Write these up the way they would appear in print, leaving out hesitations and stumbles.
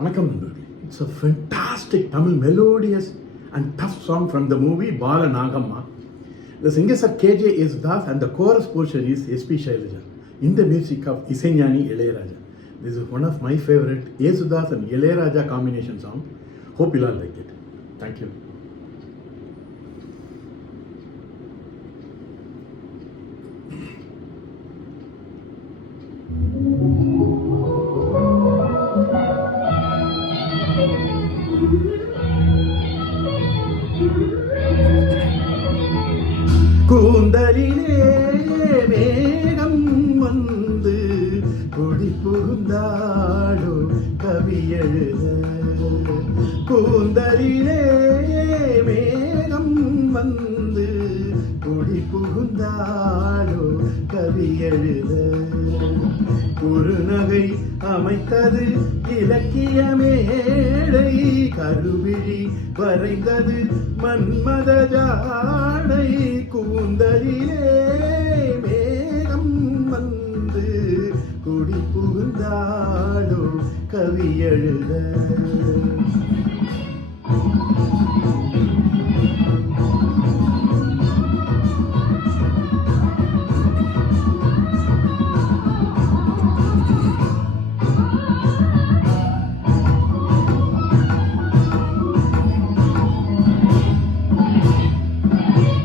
வணக்கம் நண்பர்களே. It's a fantastic Tamil melodious and tough song from the movie Bala Nagamma. The singers are KJ Yesudas and the chorus portion is SP Shailaja in the music of Iseñani Ilayaraja. This is one of my favorite Yesudas and Ilayaraja combination song. Hope you all like it. Thank you. கூந்தலிலே மேகம் வந்து குடி புகுந்தாளோ கவி எழுத. கூந்தலிலே மேகம் வந்து குடி புகுந்தாளோ கவி எழுத. குறுநகை அமைத்தது இலக்கிய மேடை, கருவிழி வரைந்தது மன்மத ஜாடை. கூந்தலிலே மேகம் வந்து குடி புகுந்தாளோ கவி எழுத.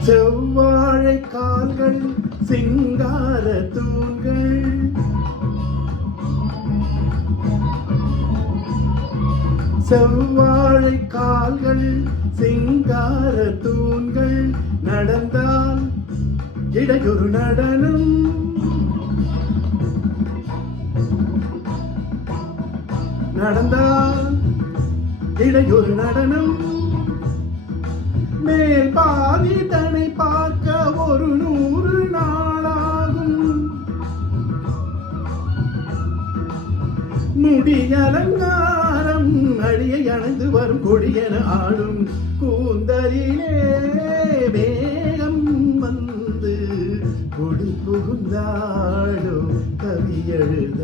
செவ்வாழை கால்கள் சிங்கார தூண்கள், செவ்வாழை கால்கள் சிங்கார தூண்கள். நடந்தால் இடையொரு நடனம், நடந்தால் இடையொரு நடனம். மேல் பாதி தன்னை பார்க்க 100 நாளாகும். முடி அலங்காரம் அடியை அணைந்து வரும் கொடியென ஆடும். கூந்தலிலே மேகம் வந்து கொடி புகுந்தாளோ கவி எழுத.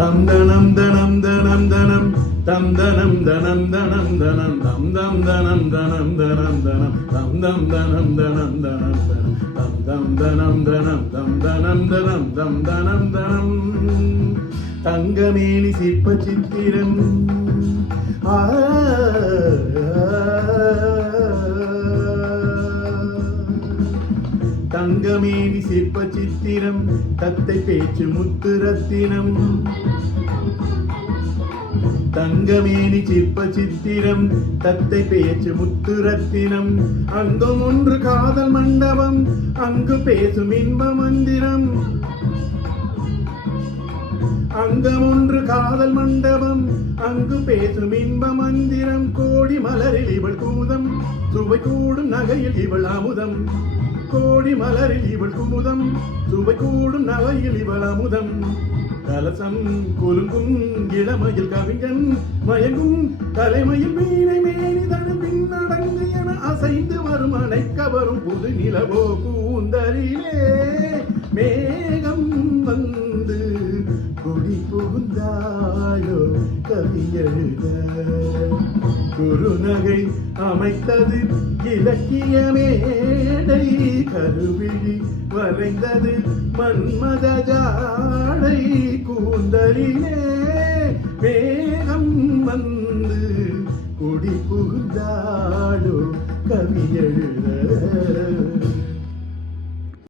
தம் தனம் தனம் தனம் தனம் தம் தனம் தனம் தனம் தனம் தம் தம் தனம் தனம் தனம் தனம் தம் தம் தனம் தனம் தனம் தனம் தம் தனம் தனம் தம் தனம் தனம் தம் தனம் தனம். தங்கமேனி சிற்ப சித்திரம், தங்கமேனி சிற்ப சித்திரம், தத்தை பேச்சு முத்து ரத்தினம். தங்கமேனி சிற்ப சித்திரம், தத்தை பேச்சு முத்து ரத்தினம். அங்கும் ஒன்று காதல் மண்டபம், அங்கு பேசும் இன்ப மந்திரம். அங்கம் ஒன்று காதல் மண்டபம், அங்கு பேசும் இன்ப மந்திரம். கோடி மலரில் இவள் குமுதம், சுவை கூடும் நகையில் இவள் அமுதம். கோடி மலரில் இவள் குமுதம், சுவை கூடும் நகையில் இவள் அமுதம். கலசம் குலுங்கும் இளமையில் கவிஞன் மயங்கும், தலைமையில் வீணை மேனிதனு பின்னடங்கு என அசைந்து வரும் அணைக்க வரும் புது நிலவோ. கூந்தலிலே மேகம் வந்து கொடி புகுந்தாளோ கவி எழுத. குறுநகை அமைத்தது இலக்கிய மேடை, கருவிழி வரைந்தது மன்மத ஜாடை. கூந்தலிலே மேகம் வந்து கொடி புகுந்தாளோ கவி எழுத.